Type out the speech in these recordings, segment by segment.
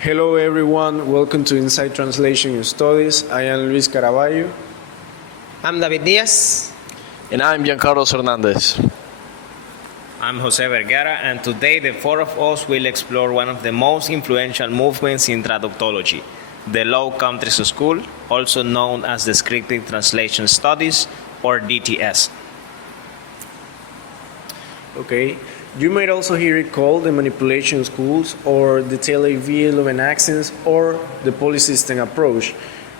Hello everyone, welcome to Inside Translation Studies. I am Luis Caraballo. I'm David Diaz. And I'm Giancarlos Hernandez. I'm Jose Vergara, and today the four of us will explore one of the most influential movements in traductology, the Low Countries School, also known as Descriptive Translation Studies, or DTS. Okay, you might also hear it called the manipulation schools or the E01 accents or the polysystem approach.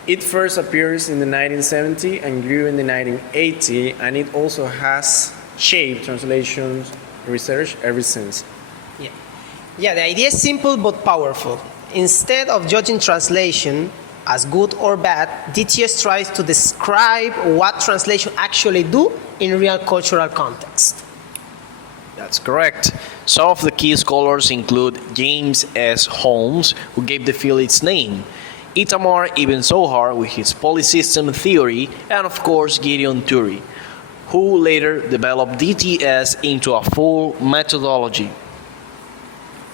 It first appears in the 1970s and grew in the 1980s, and it also has shaped translation research ever since. Yeah, the idea is simple but powerful. Instead of judging translation as good or bad, DTS tries to describe what translation actually do in real cultural context. That's correct. Some of the key scholars include James S. Holmes, who gave the field its name, Itamar Even-Zohar with his polysystem theory, and of course Gideon Toury, who later developed DTS into a full methodology.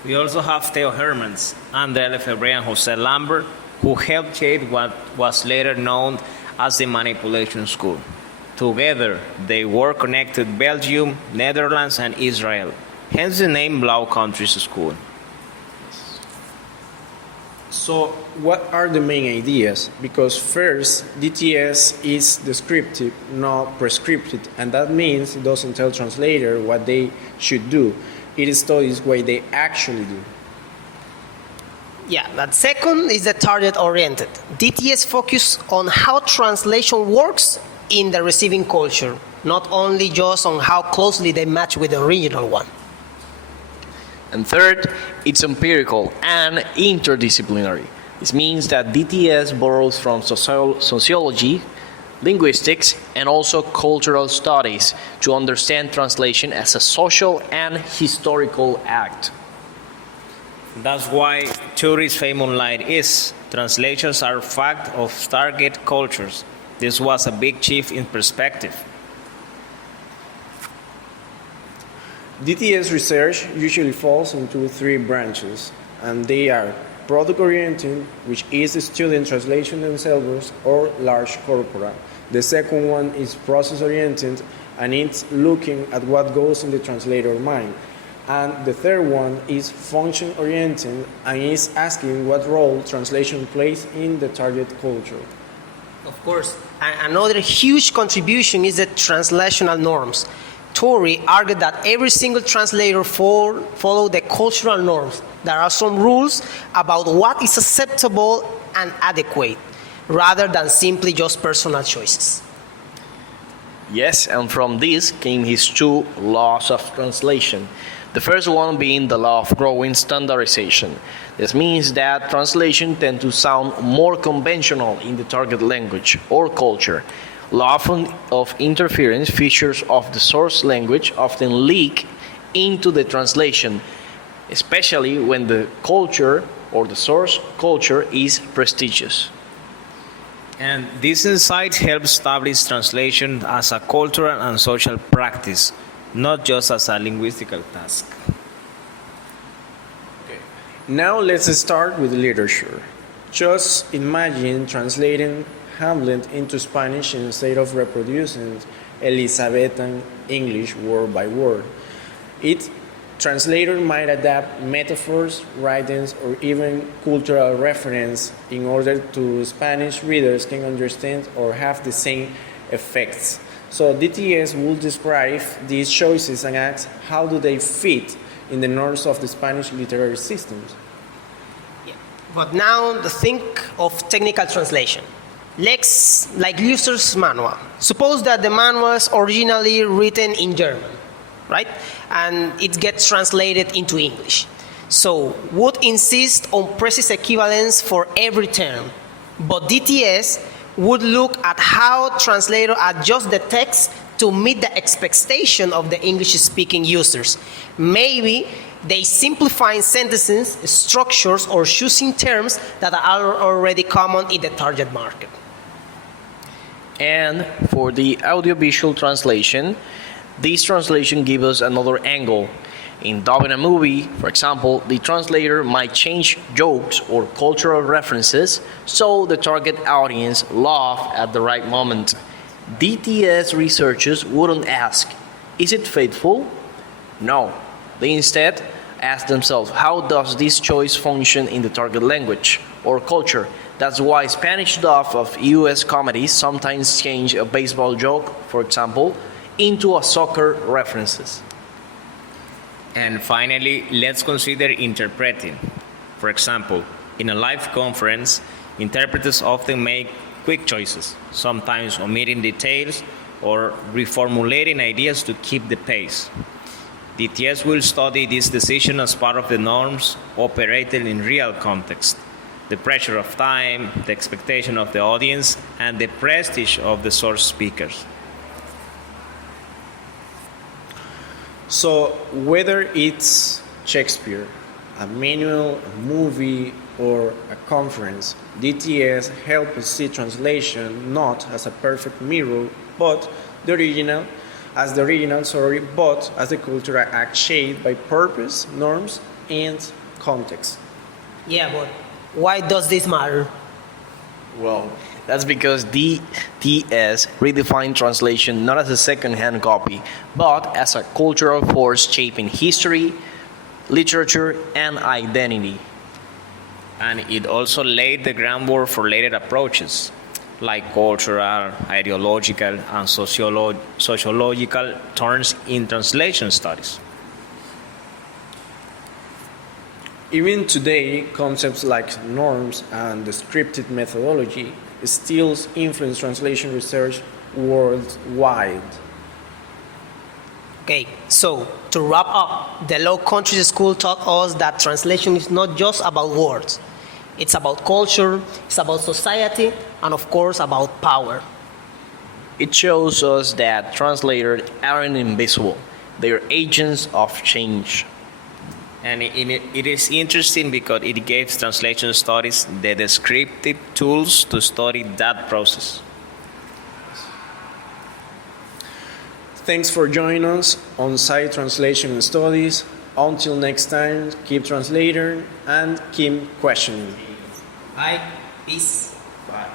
We also have Theo Hermans, André Lefebvre, and José Lambert, who helped shape what was later known as the manipulation school. Together, they were connected to Belgium, Netherlands, and Israel, hence the name Low Countries School. So, what are the main ideas? Because first, DTS is descriptive, not prescriptive, and that means it doesn't tell translator what they should do. It studies what they actually do. Yeah, that second is the target-oriented. DTS focus on how translation works in the receiving culture, not only just on how closely they match with the original one. And third, it's empirical and interdisciplinary. This means that DTS borrows from sociology, linguistics, and also cultural studies to understand translation as a social and historical act. That's why Toury's famous line is, translations are fact of target cultures. This was a big shift in perspective. DTS research usually falls into three branches, and they are product-oriented, which is studying translation themselves or large corpora. The second one is process-oriented, and it's looking at what goes in the translator mind. And the third one is function-oriented, and is asking what role translation plays in the target culture. Of course, another huge contribution is the translational norms. Toury argued that every single translator follow the cultural norms. There are some rules about what is acceptable and adequate, rather than simply just personal choices. Yes, and from this came his two laws of translation. The first one being the law of growing standardization. This means that translation tend to sound more conventional in the target language or culture. Law of interference features of the source language often leak into the translation, especially when the culture or the source culture is prestigious. And this insight helps establish translation as a cultural and social practice, not just as a linguistical task. Now let's start with literature. Just imagine translating Hamlet into Spanish instead of reproducing Elizabethan English word by word. Each translator might adapt metaphors, writings, or even cultural reference in order to Spanish readers can understand or have the same effects. So DTS will describe these choices and ask how do they fit in the norms of the Spanish literary systems. But now think of technical translation. Like user's manual. Suppose that the manual is originally written in German, right? And it gets translated into English. So would insist on precise equivalence for every term. But DTS would look at how translator adjust the text to meet the expectation of the English-speaking users. Maybe they simplify sentences, structures, or choosing terms that are already common in the target market. And for the audiovisual translation, this translation gives us another angle. In dubbing a movie, for example, the translator might change jokes or cultural references so the target audience laugh at the right moment. DTS researchers wouldn't ask, is it faithful? No. They instead ask themselves, how does this choice function in the target language or culture? That's why Spanish dub of US comedies sometimes change a baseball joke, for example, into a soccer references. And finally, let's consider interpreting. For example, in a live conference, interpreters often make quick choices, sometimes omitting details or reformulating ideas to keep the pace. DTS will study this decision as part of the norms operated in real context. The pressure of time, the expectation of the audience, and the prestige of the source speakers. So, whether it's Shakespeare, a manual, a movie, or a conference, DTS helps us see translation not as a perfect mirror, but the original, but as the cultural act shaped by purpose, norms, and context. Yeah, but why does this matter? Well, that's because DTS redefined translation not as a second-hand copy, but as a cultural force shaping history, literature, and identity. And it also laid the groundwork for later approaches, like cultural, ideological, and sociological turns in translation studies. Even today, concepts like norms and descriptive methodology still influence translation research worldwide. Okay, so to wrap up, the Low Countries School taught us that translation is not just about words. It's about culture, it's about society, and of course about power. It shows us that translators aren't invisible, they're agents of change. And it is interesting because it gives translation studies the descriptive tools to study that process. Thanks for joining us on Site Translation Studies. Until next time, keep translating and keep questioning. Bye, peace. Bye.